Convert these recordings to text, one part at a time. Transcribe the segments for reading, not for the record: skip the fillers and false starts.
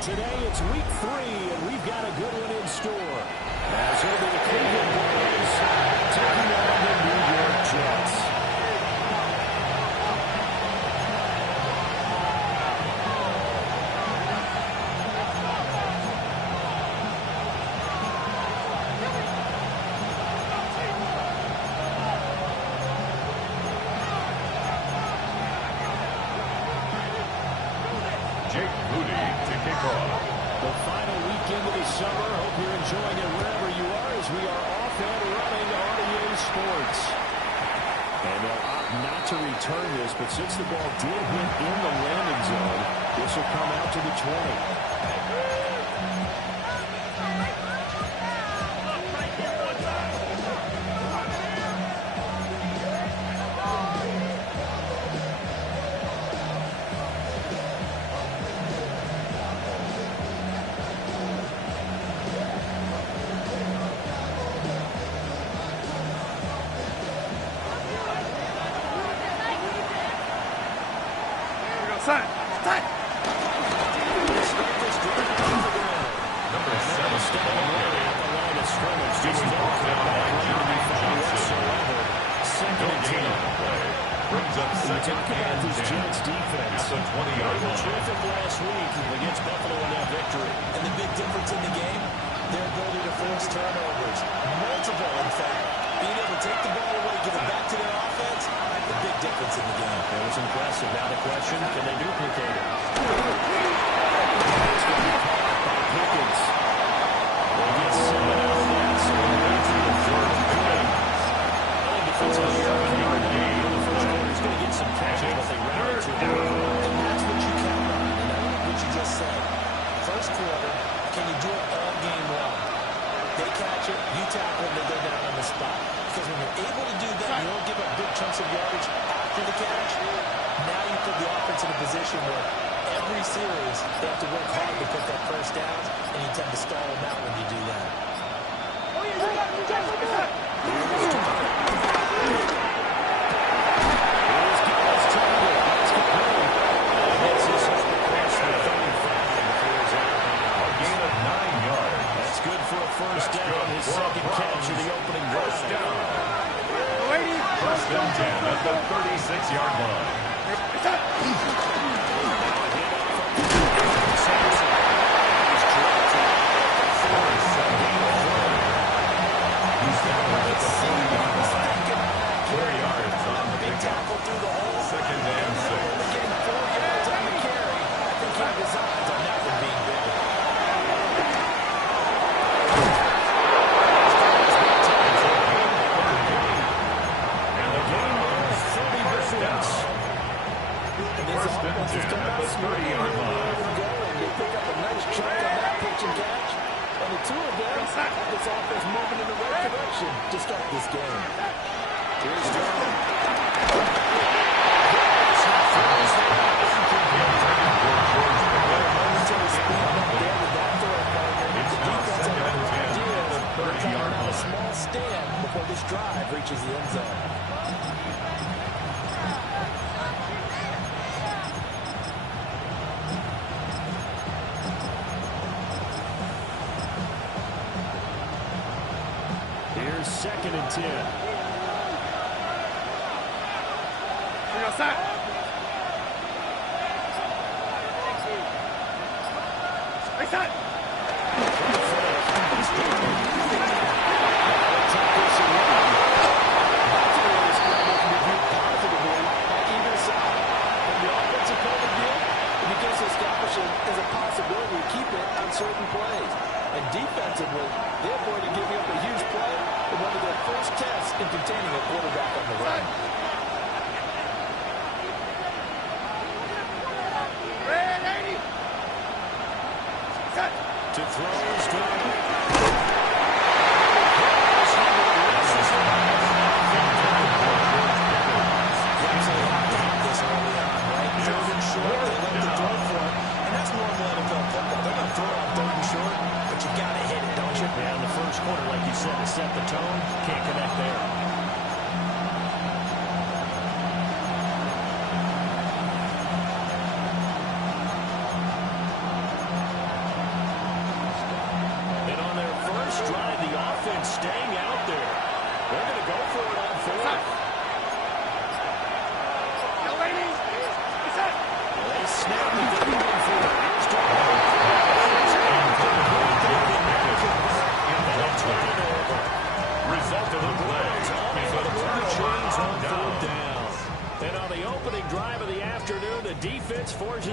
Today it's week 3, and we've got a good one in store. As it'll be the Cleveland Browns taking on the New York Jets. Summer. Hope you're enjoying it wherever you are as we are off and running on EA Sports. And they'll opt not to return this, but since the ball did hit in the landing zone, this will come out to the 20. Second and 10.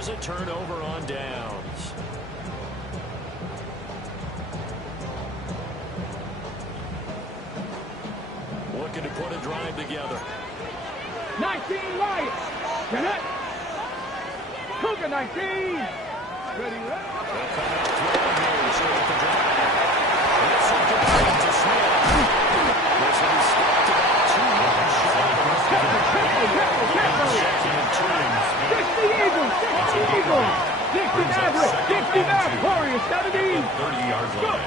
draws a turnover on downs. Looking to put a drive together. 19 Lions. Connect. Cougar 19. Ready, They'll come out throwing here, start the drive. This will complete to Smith. This will be stopped about 2 yards short. Fix the Eagles. Fix the Eagles. Fix the Maverick. Fix the Maverick. Warriors 70. 30-yard line.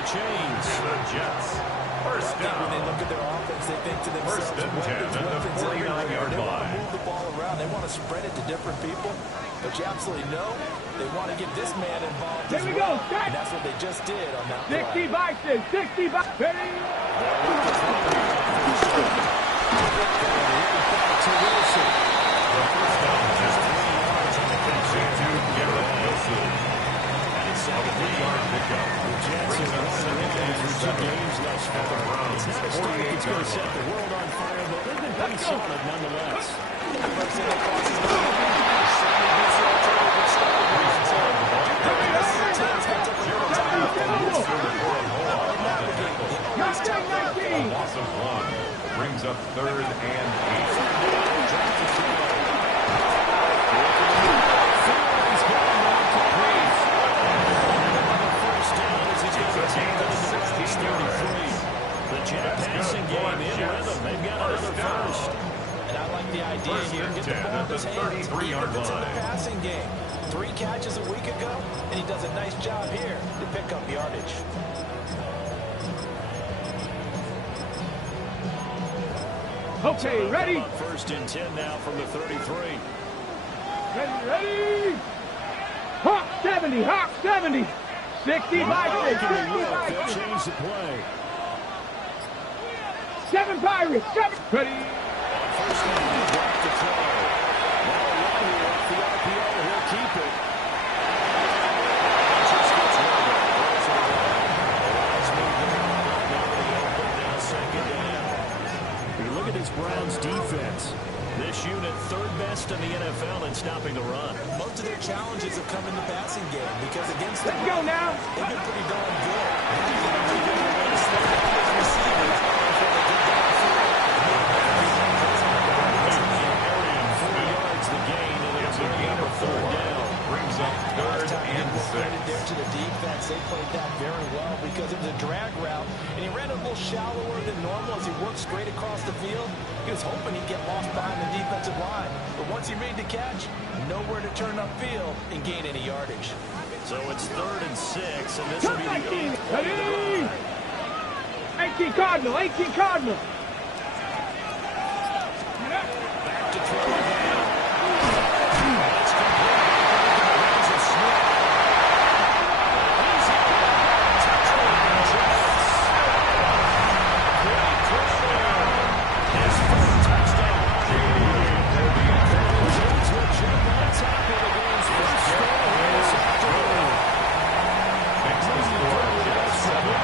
Chains. The Jets. First down. When they look at their offense, they think to themselves, First and 10 at the 49-yard they want to line. move the ball around. They want to spread it to different people. But you absolutely know they want to get this man involved. Here we go. And that's what they just did on that 60 Bison. 60 Bison. Ready. To Wilson. The first down, just 3 yards on the catch to Garrett Wilson. And it's a 3-yard pickup. Jets have won through 2 games thus far. It's not a story that's going to set the world on fire, but they've been pretty solid nonetheless. Loss of 1 brings up 3rd and 8. The Jet passing game in rhythm. They've got another first. And I like the idea here. Get the ball in his hands. Even if it's in the passing game. 3 catches a week ago, and he does a nice job here to pick up yardage. Okay, ready. First and 10 now from the 33. Ready. Hawk 70. Hawk 70. 60 Bison. 60 They'll Bison. change the play. 7 Pirates. 7. Ready. First down, drop the throw. Now a run here off the RPO. He'll keep it. Just gets rid of it. There's a run. Nice move there. Now second down. You look at this Browns defense. This unit 3rd best in the NFL in stopping the run. Most of their challenges have come in the passing game because against the Let's go now. they've been pretty darn good. Brings up 3rd and 6. There to the defense, they played that very well because it was a drag route, and he ran a little shallower than normal as he worked straight across the field. He was hoping he'd get lost behind the defensive line, but once he made the catch, nowhere to turn upfield and gain any yardage. So it's 3rd and 6, and this will be the 8th. Ready. 18 Cardinal. 18 Cardinal. Back to throw again. That's complete. Easy touchdown, Jets. Great touchdown. His 4th touchdown. Jets will jump on top of the game's first score this afternoon. Makes the score Jets 7.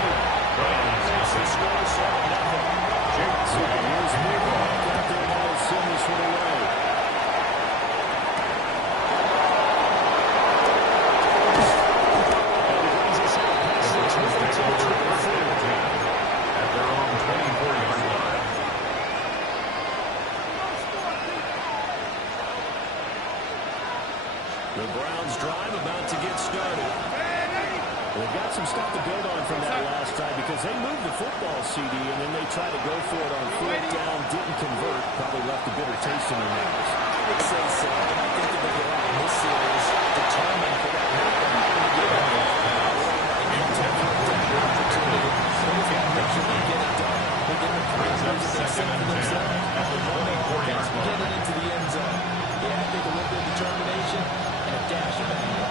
Browns the score 7-0. Jets So here's Murdoch out there now to send this one away. at their own 24-yard line. The Browns drive about to get started. They've got some stuff to build on from that last time because they moved the football, CD, and then they tried to go for it on 4th down, didn't convert, probably left a bitter taste in their mouths. I would say so. I think that they go out in this series determined for that Second and 10 at the 24-yard line. Getting into the end zone. Yeah, I think a little bit of determination and a dash of anger.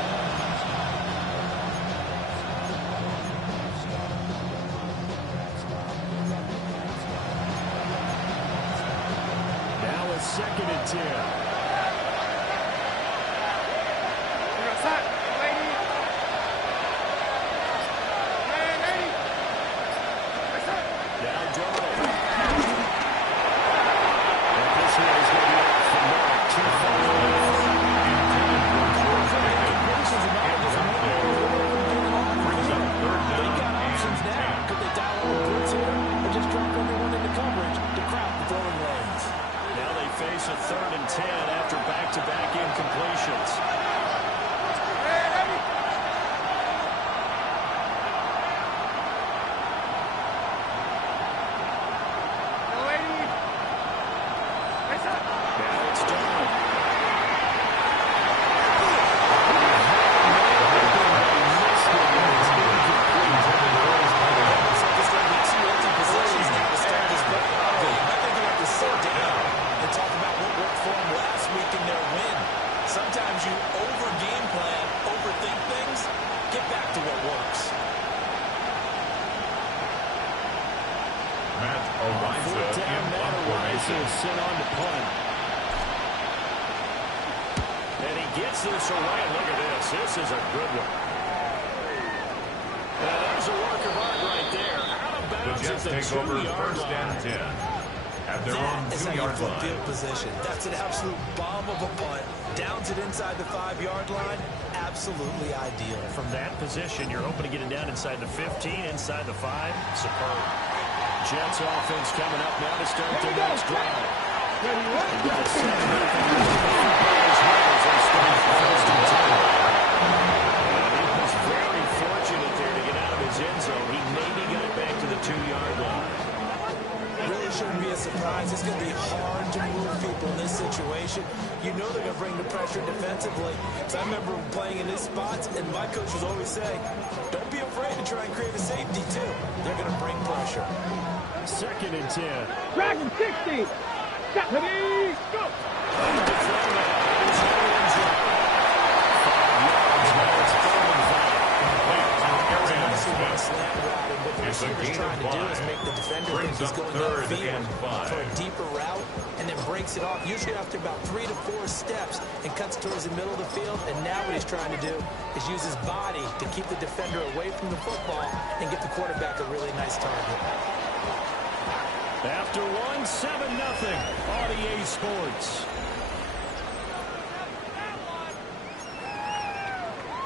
Now it's 2nd and 10. to what works. Matt Ariza in Matt punt Ariza formation. is sent on to punt. And he gets this away. Look at this. This is a good one. And there's a work of art right there. Out of The bounds at Jets the take over 2-yard first line. and 10 at their own That is how you 2-yard flip line. field position. That's an absolute bomb of a punt. Downs it inside the 5-yard line. Absolutely ideal. From that position, you're hoping to get it down inside the 15, inside the 5. Superb. Jets offense coming up now to start the next drive. Ready, what? They've got a 7-minute as well as they start first and 10. And he was very fortunate there to get out of his end zone. He maybe got it back to the 2-yard line. Really shouldn't be a surprise. It's going to be hard to move people in this situation. You know they're going to bring the pressure defensively. So I remember playing in these spots, and my coach would always say, don't be afraid to try and create a safety, too. They're going to bring pressure. 2nd and 10. Dragon 60. Stephanie, go. Slant route, and what the It's a receiver's gain trying of to do is 5. make the defender think Brings he's up going 3rd upfield and 5. for a deeper route, and then breaks it off, usually after about 3 to 4 steps, and cuts towards the middle of the field. And now what he's trying to do is use his body to keep the defender away from the football and get the quarterback a really nice target. After 1, 7-0. RDA Sports.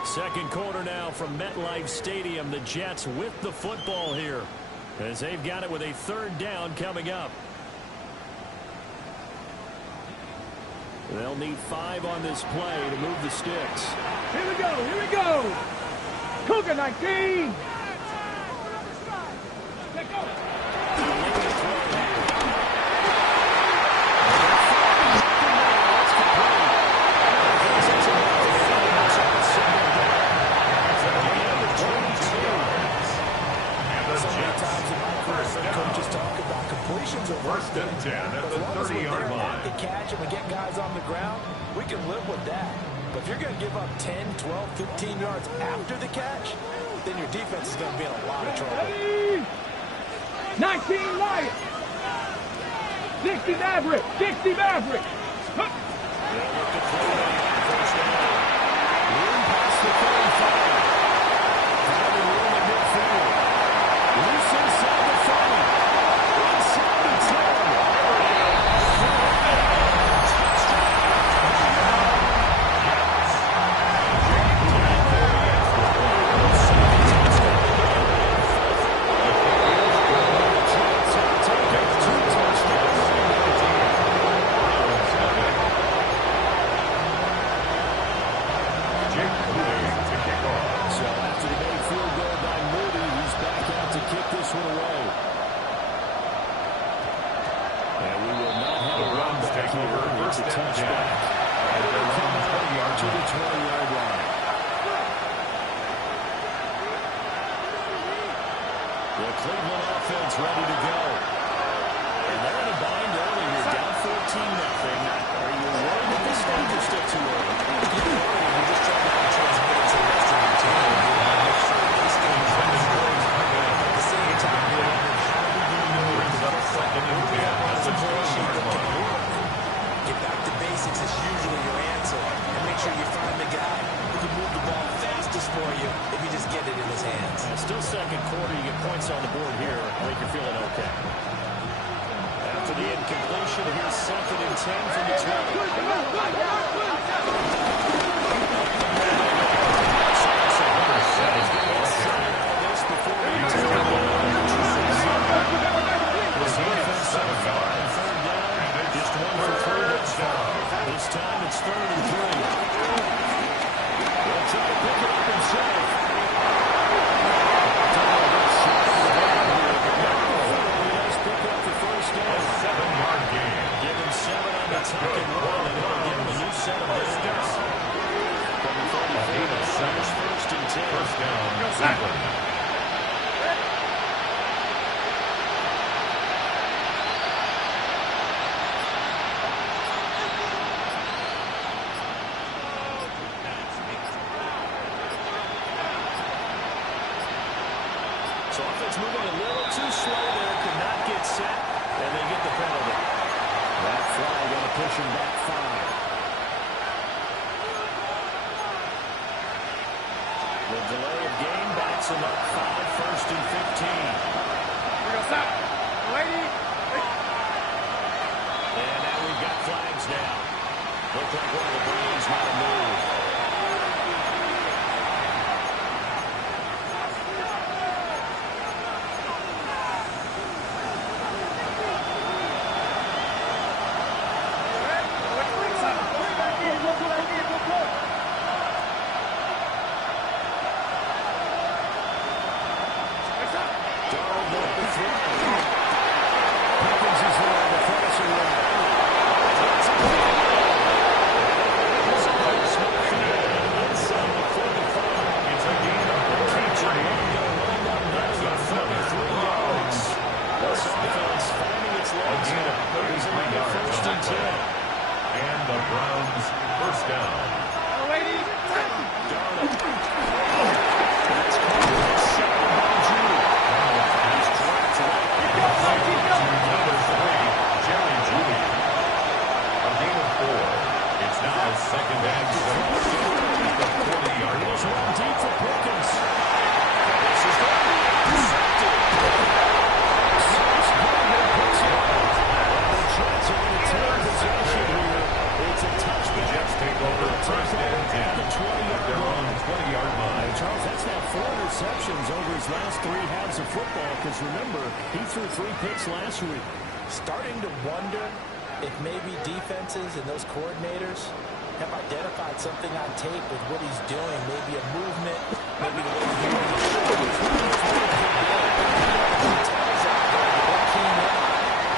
Second quarter now from MetLife Stadium. The Jets with the football here as they've got it with a 3rd down coming up. They'll need 5 on this play to move the sticks. Here we go, here we go. Cougar 19. Let go. Coaches talk about completions are First and 10 at the 30-yard line. The catch and we get guys on the ground, we can live with that. But if you're going to give up 10, 12, 15 yards after the catch, then your defense is going to be in a lot of trouble. Ready. 19 Lions. 60 Maverick. 60 Maverick. Huh. Room past the 35. Finding room at midfield. Loose inside the 30. Inside the 20-yard line. The Cleveland offense ready to go. And they're in a bind early here, down 14-0. Are you worried that this game is still too early? You're just trying to transmit it to the rest of your team. You want to make sure this game is going. At the same time, you're wondering how are we going to bring the second and 10 as a 20-yard line. Get back to basics is usually your answer. And make sure you find the guy who can move the ball fastest for you if you just get it in his hands. Still second quarter, you get points on the board here. I think you're feeling okay. After the incompletion, here's 2nd and 10 from the 20. This time it's 3rd and 3. They'll try to pick it up himself. Pick up the first down. 7-yard gain. Give him 7 on the tuck and run, and it'll give him a new set of distance. From the 34, first and 10. First down, Cleveland. So offense moving a little too slow there. Could not get set, and they get the penalty. That flag going to push him back 5. The delay of game backs him up 5, 1st and 15. Here goes that. Lady. And now we've got flags now. Look like one of the Browns might have moved. Starting to wonder if maybe defenses and those coordinators have identified something on tape with what he's doing. Maybe a movement, maybe the way he's doing his shoulders.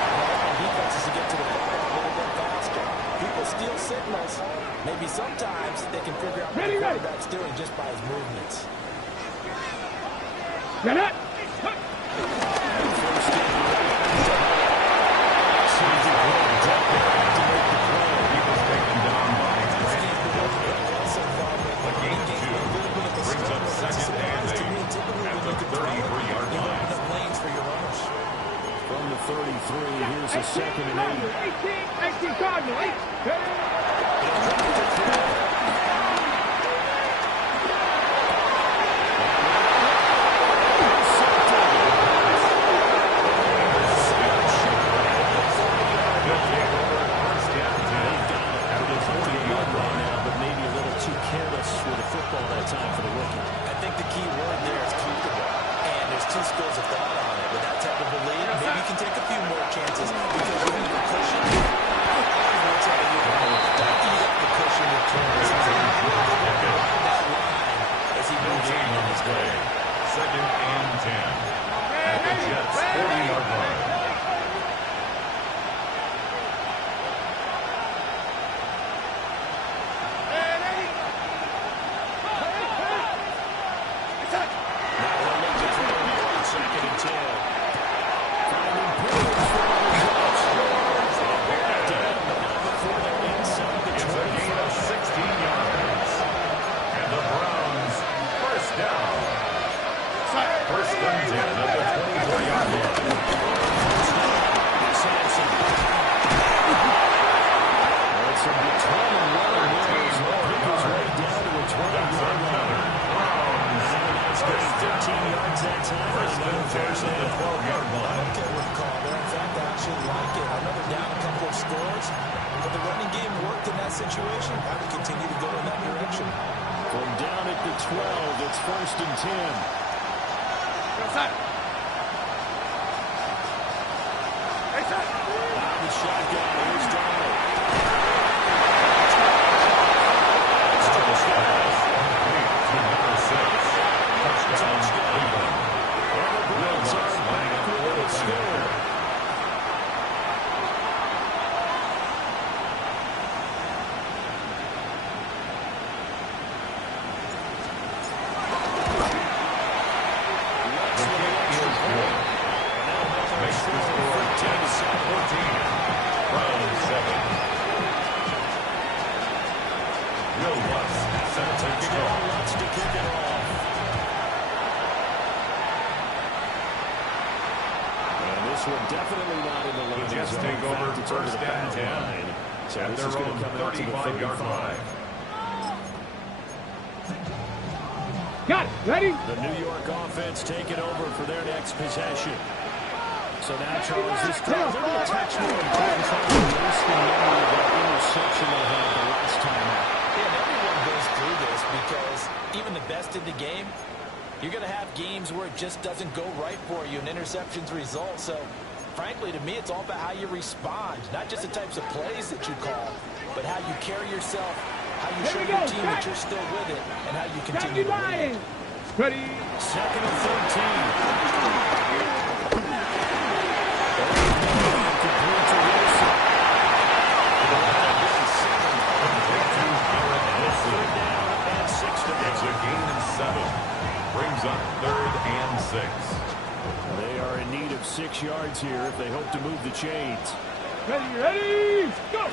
Allowing defenses to get to the ball a little bit faster. People steal signals. Maybe sometimes they can figure out what the quarterback's doing just by his movements. Get it! From the 33, here's a 2nd and 8. 18 Cardinals. Situation. How to continue to go in that direction. From down at the 12, it's 1st and 10. Out of the shotgun, here's Donald. Touchdown. And the Browns are back with a score. Browns 7. this one definitely not in the The landing Jets zone. take over In fact, it's over first the and boundary 10 line. So at this their is going own to come out to the 35-yard 35. line. Got it. Ready? The New York offense taking over for their next possession. So now, Charles, this drive, they're going to touch more important trying to erase the memory of that interception they had the last time out. Yeah, and everyone goes through this because even the best in the game, you're going to have games where it just doesn't go right for you and interceptions result. So, frankly, to me, it's all about how you respond, not just the types of plays that you call, but how you carry yourself, how you show your team that you're still with it, and how you continue to win. Ready? Second and 13. It's a gain of 7. Brings up 3rd and 6. They are in need of 6 yards here if they hope to move the chains. Ready, ready, go!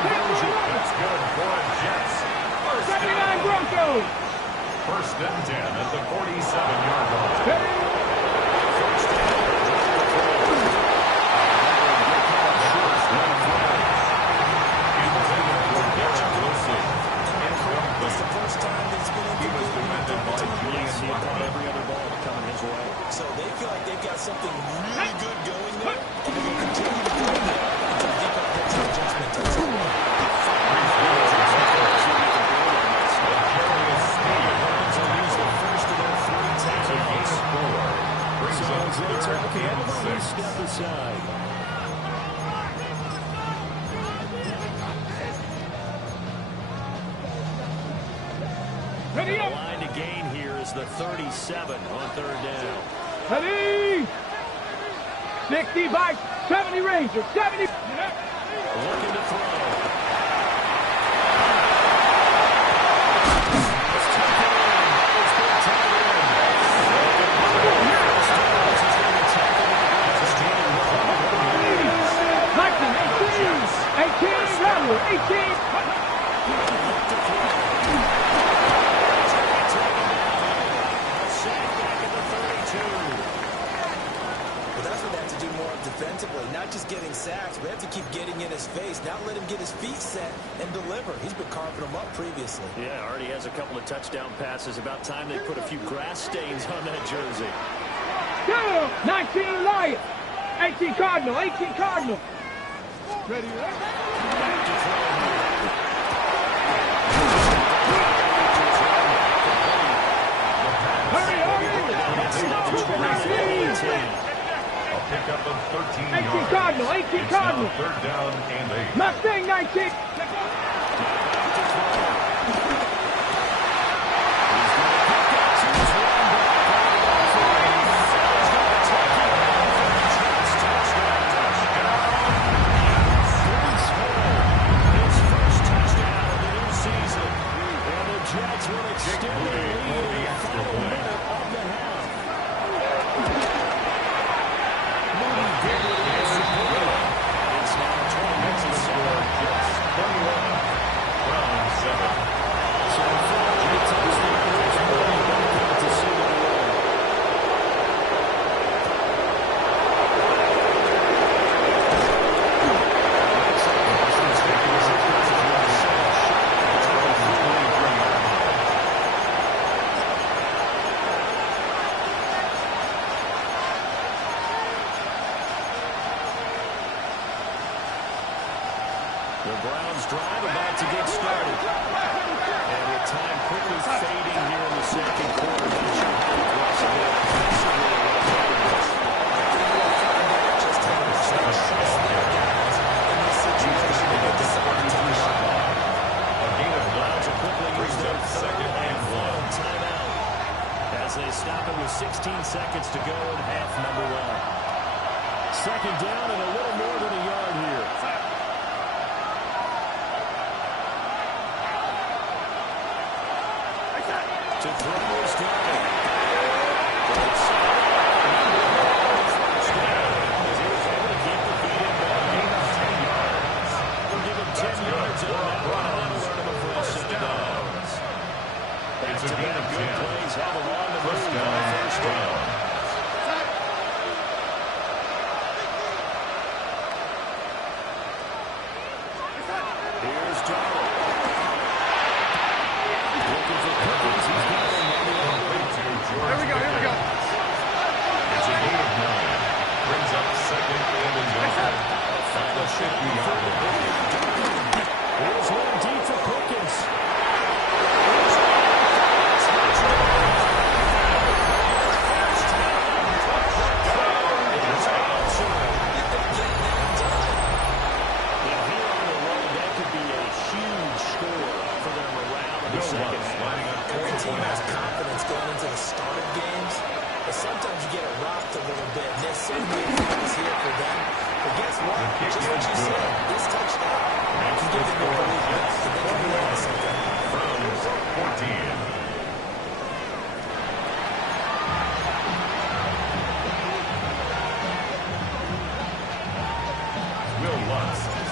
That's good for Jets. Broncos! First and 10 at the 47-yard line. It's the first time that's been He was defended by Julian Buckley. Every other ball coming his way. So they feel like they've got something really good going there, and they're going to continue to do that until the defense makes an adjustment to it. Step aside. Ready The up! line to gain here is the 37 on 3rd down. Ready! 65, 70 Ranger, 70. Looking to throw. But that's what they have to do more defensively, not just getting sacks, but they have to keep getting in his face, not let him get his feet set and deliver. He's been carving them up previously. Yeah, already has a couple of touchdown passes. About time they put a few grass stains on that jersey. 19 Lion, 18 Cardinal, 18 Cardinal. Ready, ready? Back to throw here. Hurry, hurry! A pickup of 13 18 yards. Cardinal, 18 It's Cardinal. now 3rd down and 8. Mustang 19. Jets will extend their lead in the final minute of the half. Moody did what he was supposed to. It's now 20-7. Jets 21. Brown 7. So finally the touchdown is Moody back out to see the road. The Browns drive about to get started. And with time quickly fading here in the second quarter, not sure how aggressive they are offensively or what they are. Just how much they trust their guys in this situation to get this on touchdown. A gain of 9. Browns will quickly use their Second third and and final timeout as they stop it with 16 seconds to go in half number 1. Second down and a little more than a yard here. To throw is throwing. As he was able to keep the feet in bounds. We'll give him 10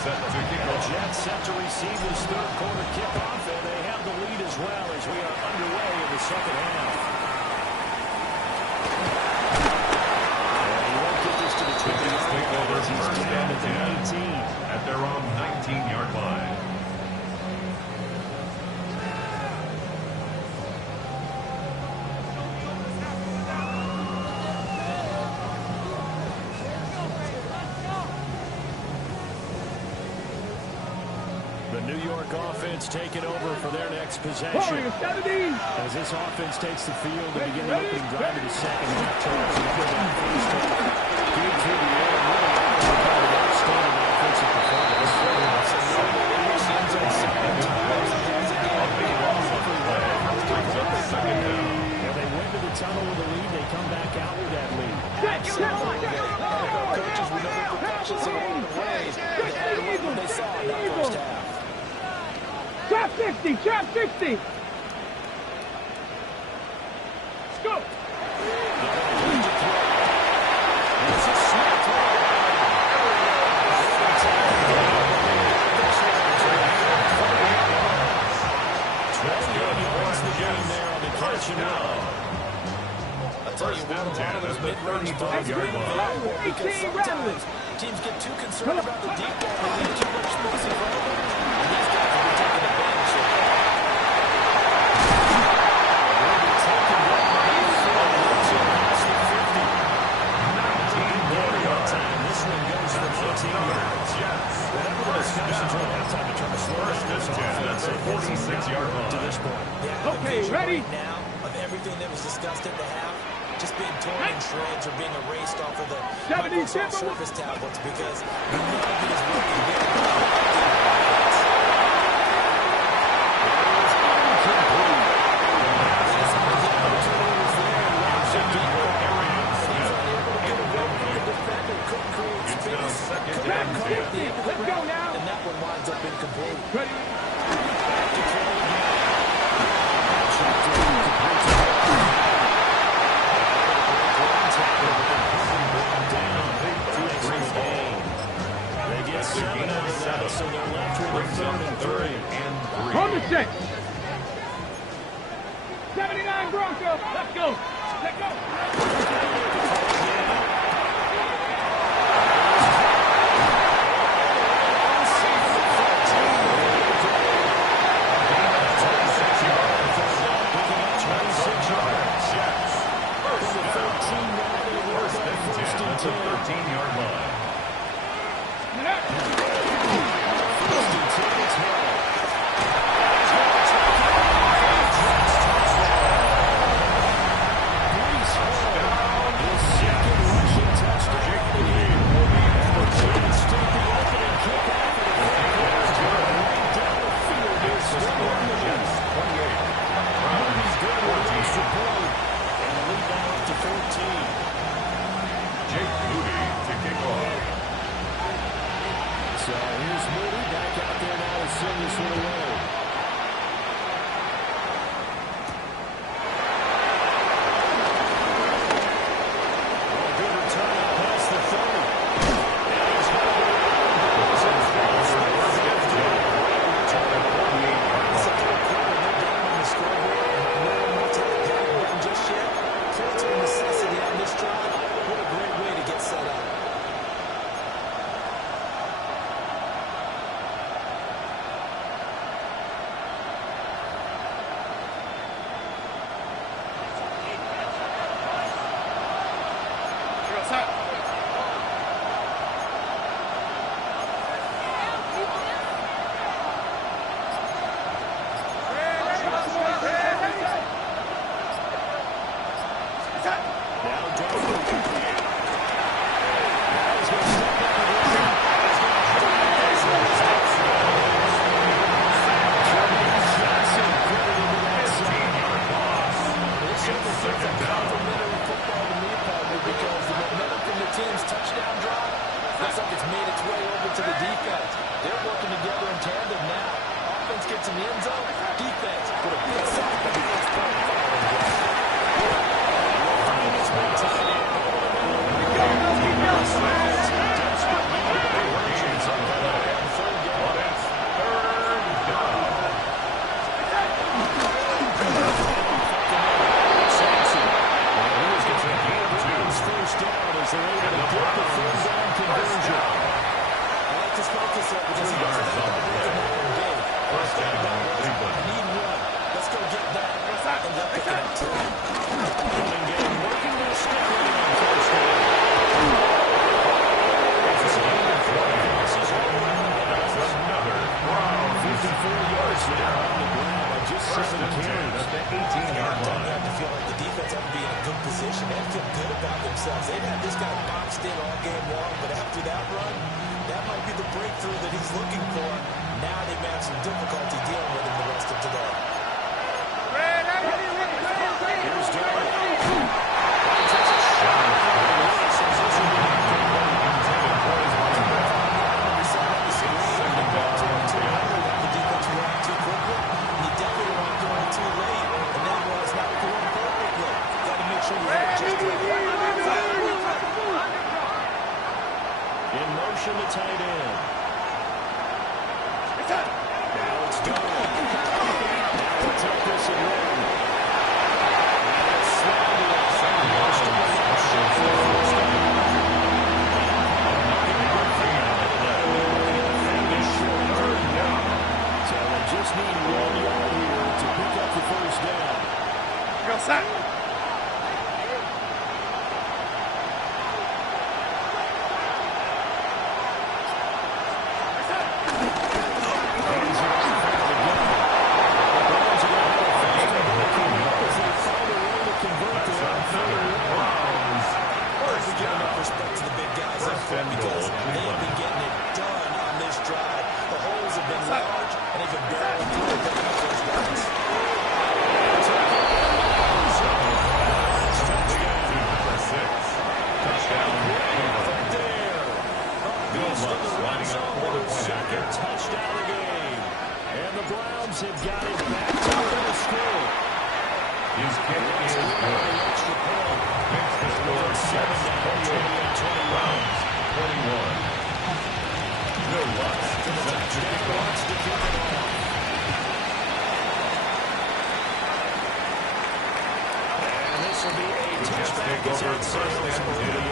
set to kick The off. Jets set to receive this third quarter kickoff, and they have the lead as well as we are underway in the second half. And he won't get this to the 20-yard Take line over as he's first down and at the 10 19. at their own 19-yard line. The New York offense taking over for their next possession. Warriors, 70. As this offense takes the field to begin the opening drive of the second half, Charles, and after that first half, good through the air, really kind of outstanding offensive performance. And they went to the tunnel with a lead. They come back out with that lead. Coaches, we know the precautions in a lot of ways. They had to run what they saw in that first half. Trap 60, trap 60. Let's go. I'll tell you what, a lot of those mid-range throws are valuable because sometimes teams get too concerned about the deep ball and leave too much space in front of them. And these guys will be taking advantage of that. This one goes for 14 yards. Whatever the discussions were at that time in terms of slowness, this offense at 46-yard line to this point. Yeah, Okay, the vision ready? right now of everything that was discussed at the half, just being torn in shreds or being erased off of the 70 Microsoft Timberwolves. Surface tablets because none of it is working very well. Let's go now. And that one winds up incomplete. Ready? They get 7 out of that, so they're left with a third and 3. On the 6. 79 Broncos. Let's go. Let's go. That's a 13-yard line. So here's Moody back out there now to send this one away. A good return out past the 30. Necessity on this drive. What a great way to get set up. so because he doesn't have to make it happen big. First down, Cleveland. I need one. Let's go get that. And they'll pick it up too. Running game working with a stick on first down. It's a gain of 20. That's another. Wow, 54 yards there on the ground on just 7 carries. At the 18-yard They line. have to feel like the defense have to be in a good position. They have to feel good about themselves. They've had this guy boxed in all game long, but after that run, that might be the breakthrough that he's looking for. Now they may have some difficulty dealing with him the rest of today. Here's Derek. In motion, the tight end. Now it's done. Now it's up this and run. So they just need 1 yard here to pick up the first down. Have got it back to the score. His kick is good. Extra point. Makes the score 7-28. Browns 21. No loss. Set to kick off. To kick it off. And this will be a touchback. Take over first and 10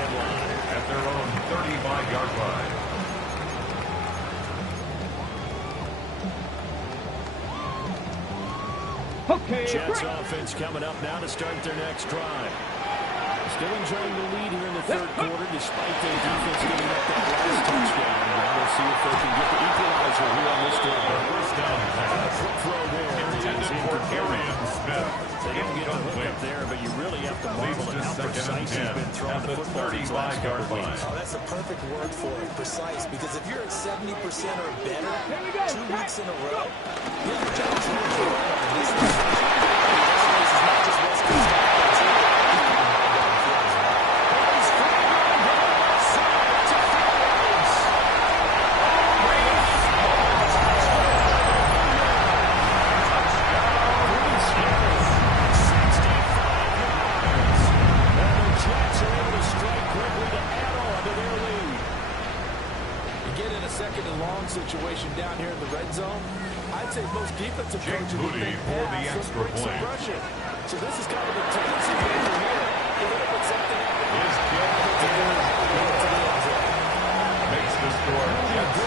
at their own 35-yard line. Okay, Jets offense coming up now to start their next drive. Still enjoying the lead here in the third quarter despite their defense giving up that last touchdown. Now we'll see if they can get the equalizer here on this drive. First down pass. Quick throw there. Intended for Arian Smith. They don't get the hook up there, but you really have to marvel at how precise he's been throwing the football these last couple of weeks. Oh, that's a perfect word for it, precise, because if you're at 70% or better 2 weeks in a row, your job's not to run on this. This is not just West Coast. Second and long situation down here in the red zone. I'd say most defensive coaches would think pass, let's bring some pressure. So this is kind of a tendency here. They're going to put something out there. His kick is good. Makes the score Jets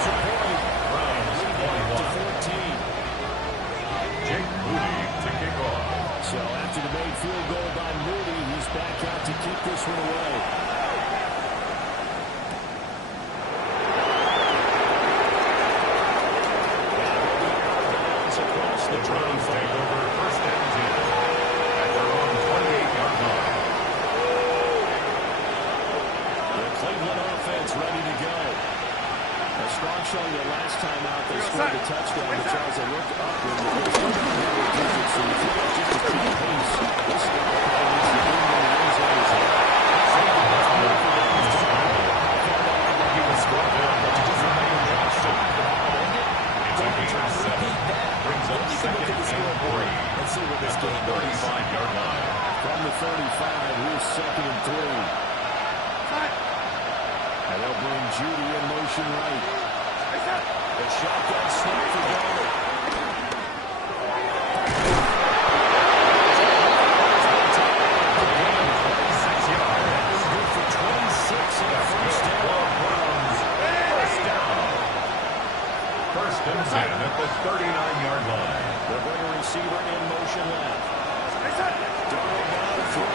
30. Browns 21. Jake Moody to kick off. So after the made field goal by Moody, he's back out to kick this one away. The Browns take over first and 10 at their own 28-yard line. The Cleveland offense ready to go. A strong showing the last time out they scored a touchdown, but Charles, they looked up and they were double digits, so you think that's just a key piece. This guy probably needs to win when he wins on his head. He was scored down, but you just remain Johnston. It's a gain of 7. Brings up second and 3 and see where this at the game goes. 35-yard line. From the 35, here's second and 3. And they'll bring Judy in motion right. The shotgun snap for Garrett. and 10 at the 39-yard line. They'll bring a receiver in motion left. Darnold now to throw.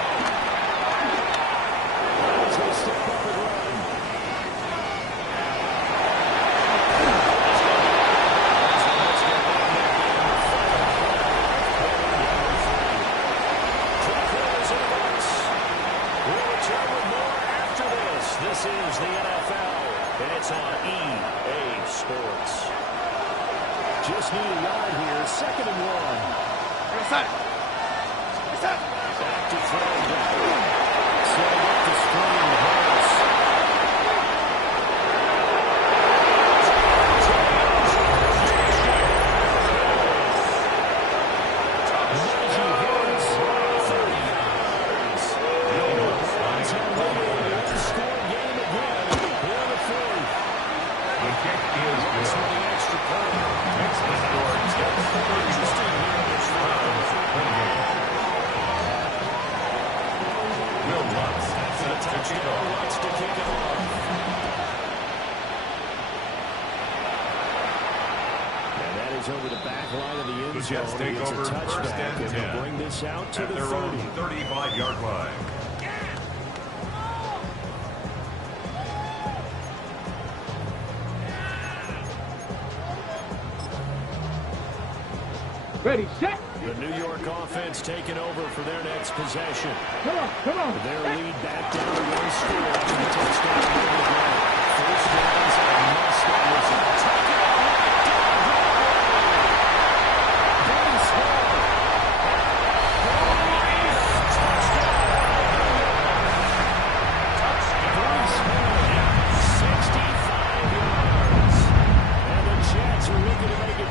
Browns will step up and run. This is the NFL, and it's on EA Sports. Just need a yard here, 2nd and 1. Back to throw. Setting up the screen. Harris. Reggie Harris, 30 yards. Browns have won a one-score game again here in the 4th. The kick is good. For the extra point. Makes the score Jets 31. Browns 28. Will Lutz set to kick off. Lutz to kick it off. And that is over the back line of the end The zone. Jets take It's a over touchback, 1st and and 10. they'll bring this out to At the their 30. own 35-yard line. Ready, set. The New York offense taking over for their next possession. Come on. Their lead back down to 1 score after the touchdown. First downs and must not listen.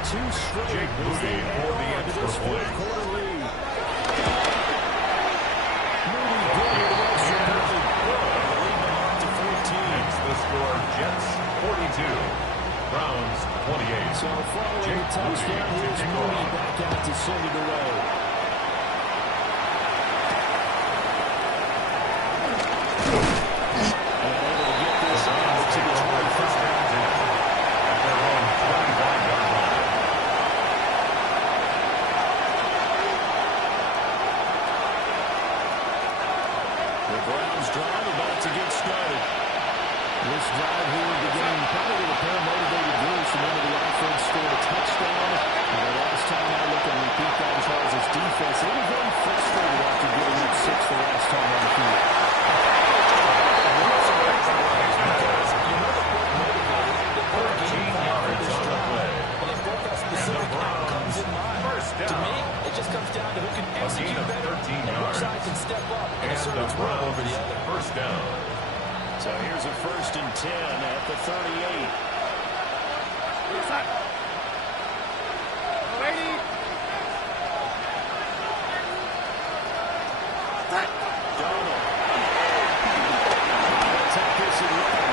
Two straight. Jake Moody for the extra point. Quarter lead. Moody good with an extra point. Lead now to 14. Makes the score Jets 42. Browns 28. So following Jake the touchdown, Moody here's to kick Moody off. back out to send it away. And able to get this out to the 25. At their own 25-yard line. The Browns drive about to get started. This drive here beginning probably with a pair of motivated groups, and then the offense scored a touchdown. And the last time I look and repeat that, Charles' defense, they were very frustrated after giving up 6 the last time on the field. 14 yards on the play. And if both that specific outcomes in mind, First down. to me, it just comes down to who can execute of better 13 and which yards. side can step up and And assert the its will over Browns the other. first down. So here's a 1st and 10 at the 38. Darnold. Attack this and run.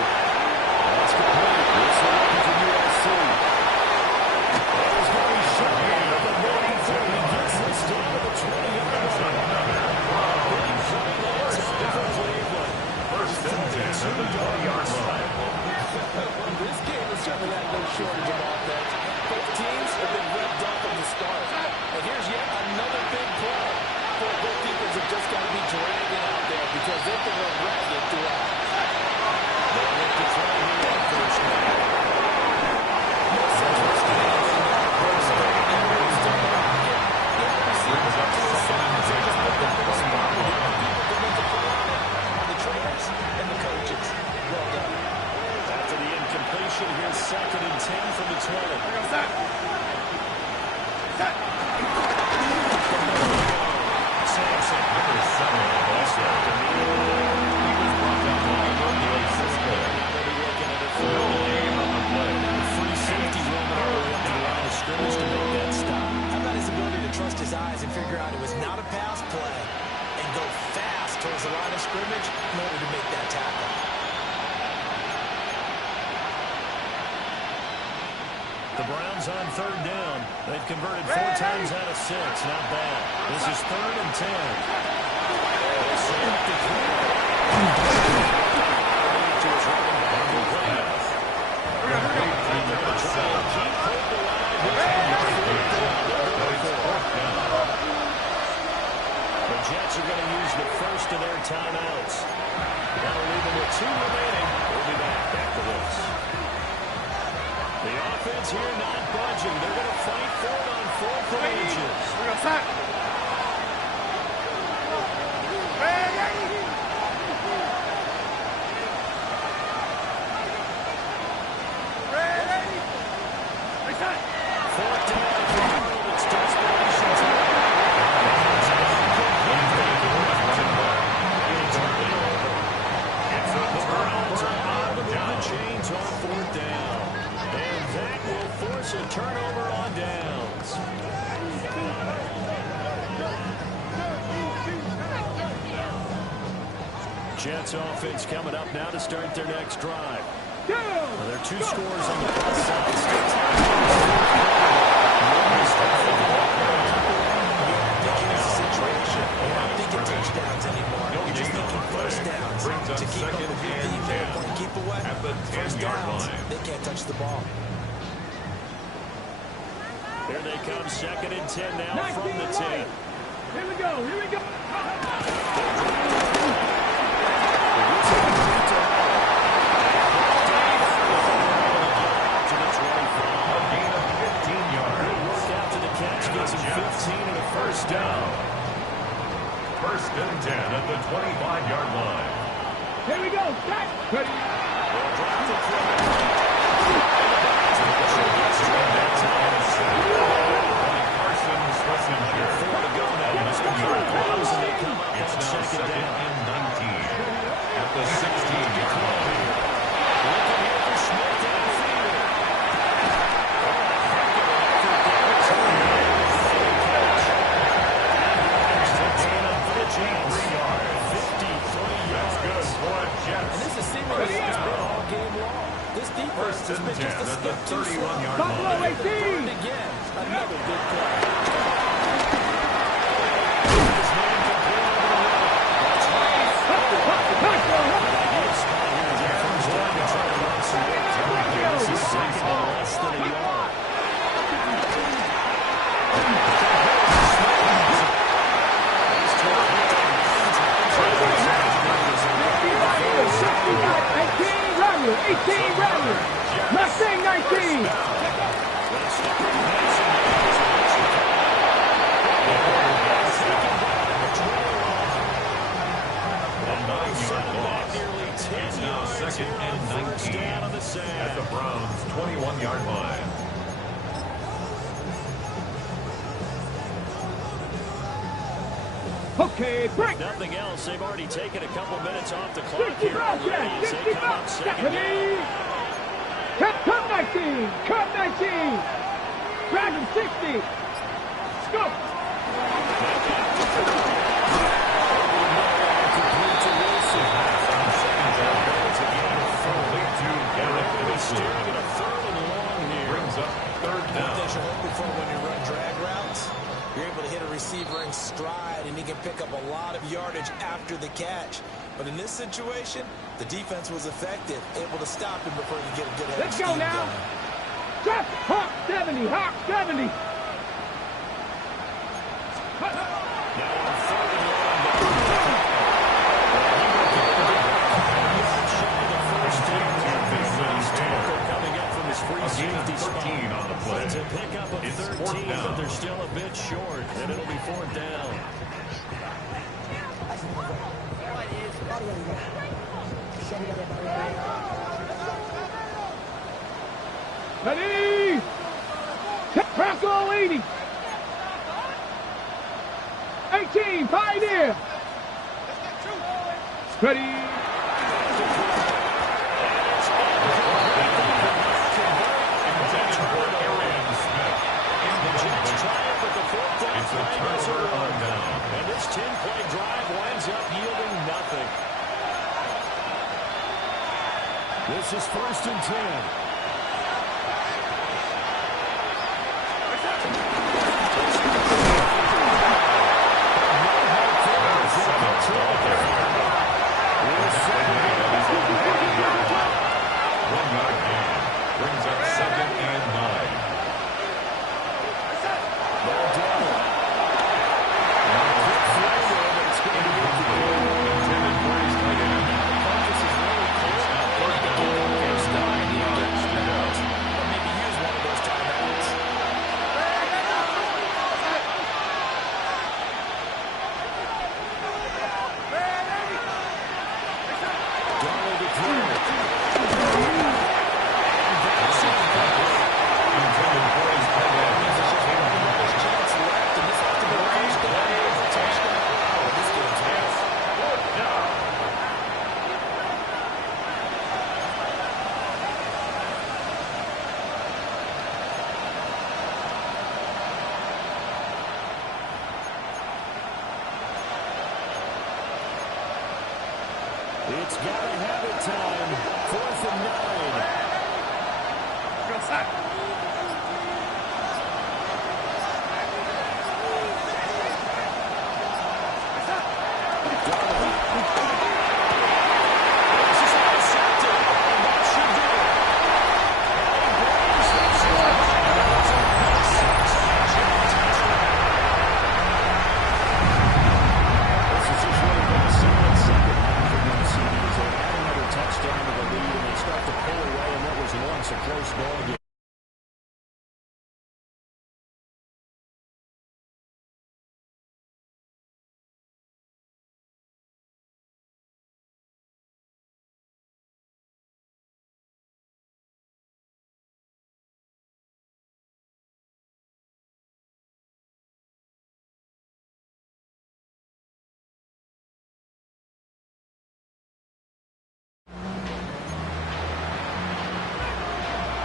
That's complete. It's the run from USC. There's Gary Shepard at the 93. He gets this down to the 20-yard line. Big play that time for Cleveland. First and 10 at the 20-yard line. This game has certainly had no shortage of offense. Both teams have been revved up from the start. And here's yet another big play. Both defenses have just got to be dragging out there because they've been run ragged throughout. They look to try here on first down. No sense risking anything in that first down. And when it's done, get the receivers up to the sides and just put them in a spot where the other people can make a play on it. And the trainers and the coaches. Well done. After the incompletion, here's 2nd and 10 from the 20. Sampson. Number 7 also. He was brought down by Romeo Cisco. No gain on the play. Free safety running all the way up to the line of scrimmage to make that stop. How about his ability to trust his eyes and figure out it was not a pass play and go fast towards the line of scrimmage in order to make that tackle? The Browns on 3rd down. They've converted 4 times out of 6. Not bad. This is 3rd and 10. They set up the throw. To his running back. Complete to number 7. Keep Cleveland defense here not budging. They're going to fight for it on 4th and inches. Fourth down. It's desperation time. Chains on 4th down. And that will force a turnover on downs. Jets offense coming up now to start their next drive. Well, there are 2 scores on the plus side. Situation. You're not thinking touchdowns anymore. You're just thinking first downs to keep up with your defense. Keep away. First downs. They can't touch the ball. Here they come, 2nd and 10 now from the 10. Here we go. Here we go. To the 25. A gain of 15 yards. Good work after the catch. Gets him 15 and a first down. 1st and 10 at the 25-yard line. Here we go. Back. Ready. Drop the play. It's now 2nd and 19 at the 16-yard line. Looking here for Smith downfield. And this is seemingly has been all game long. This defense has been just a step too slow. 31-yard line. And again, another big play. Mustang 19. It's now 2nd and 19 at the Browns' 21-yard line. Okay, break. Nothing else. They've already taken a couple minutes off the clock here already as they come up 2nd down. Come 19. Come 19. Dragon 60. Scope. Steering at a 3rd and long here. Brings up 3rd down. What you're hoping for when you run drag routes, you're able to hit a receiver in stride, and he can pick up a lot of yardage after the catch. But in this situation, the defense was effective, able to stop him before he could get a good head Let's go now. Drop Hawk 70. Hawk 70. Safety spot. On the play. To pick up a It's 13, 4th down. but they're still a bit short, and it'll be 4th down. Ready. Bronco 80. 18. Pioneer. Ready. It's a turnover on down. And this 10-play drive winds up yielding nothing. This is 1st and 10. Brings up 2nd and 9. It's got to have it time. 4th and 9. Go sack. A close ball game.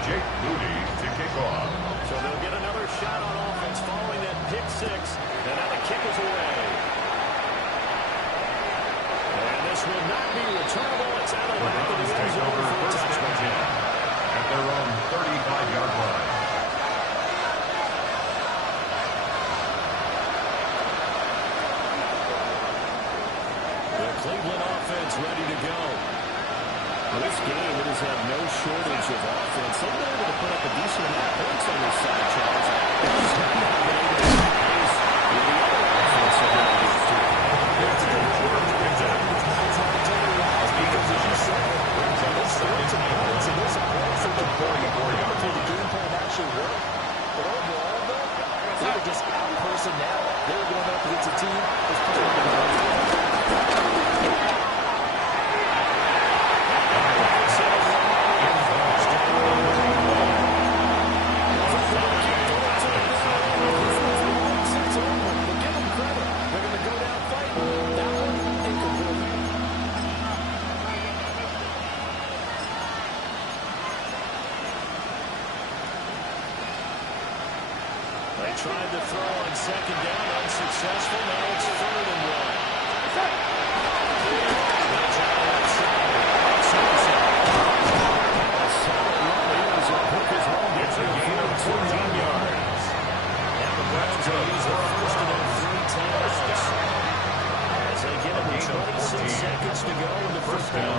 Jake Moody to kick off. So they'll get another shot on offense following that pick 6. And now the kick is away. And this will not be returnable. It's out of the back of the end zone for a touchdown. At their own 35-yard line. The Cleveland offense ready to go. Well, this game, it has had no shortage of offense. They've been able to put up a decent amount of points on this side, Charles. They just haven't been able to keep pace with the other offense have been able to do. It's hard to tell you why, because as you said, they scored some points, and there's some points that they're wonderful. The game plan actually worked. But overall, though, they were just out-personnel. They were going up against a team that's playing the They tried to throw on 2nd down, unsuccessful. Now it's 3rd and 1. It's a gain of 14 yards. Now the Browns will use the first of their 3 timeouts. As they get up to 26 seconds to go in the first down.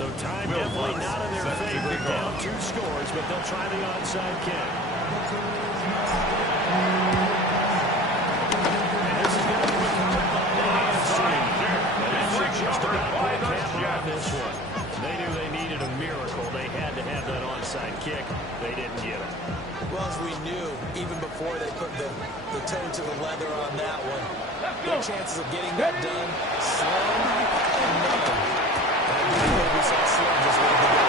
So time definitely not in their favor. Down 2 scores, but they'll try the onside kick. And this is going to be just about one on this one. They knew they needed a miracle. They had to have that onside kick. They didn't get it. Well, as we knew, even before they put the toe to the leather on that one, their chances of getting that done, slim and none. We saw slim just leave the door.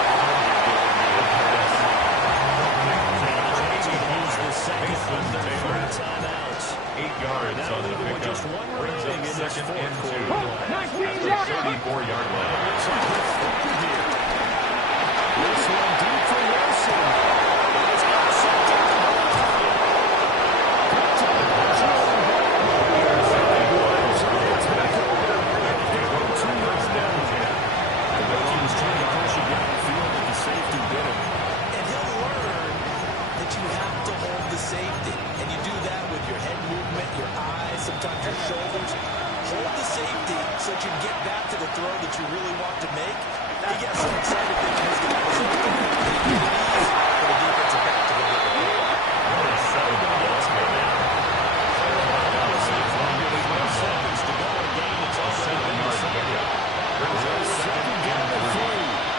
Use the second one to 4 timeouts. 8 yards Now on the even with pickup. just one Brings remaining up in this 2nd and 2. 4th quarter. At the 34-yard line. This one deep for Wilson. Safety, and you do that with your head movement, your eyes, sometimes your shoulders. Hold the safety so that you get back to the throw that you really want to make. He got so excited thinking his guy was open. He did it easy for the defensive back to go get the ball. Seconds to go in a game that's all 7-yard pickup. Brings up 2nd and 3.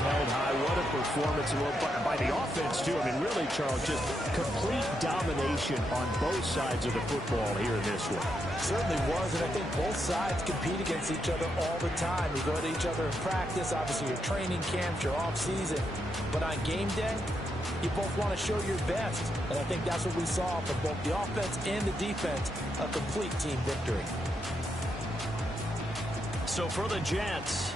held high. What a performance. And by the offense, too. I mean, really, Charles, just complete domination on both sides of the football here in this one. Certainly was, and I think both sides compete against each other all the time. You go to each other in practice, obviously your training camps, your off-season. But on game day, you both want to show your best. And I think that's what we saw from both the offense and the defense, a complete team victory. So for the Jets,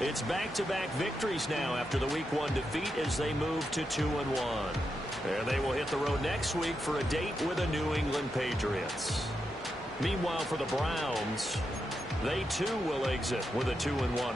it's back-to-back victories now after the Week 1 defeat as they move to 2-1. And they will hit the road next week for a date with the New England Patriots. Meanwhile, for the Browns, they too will exit with a 2-1.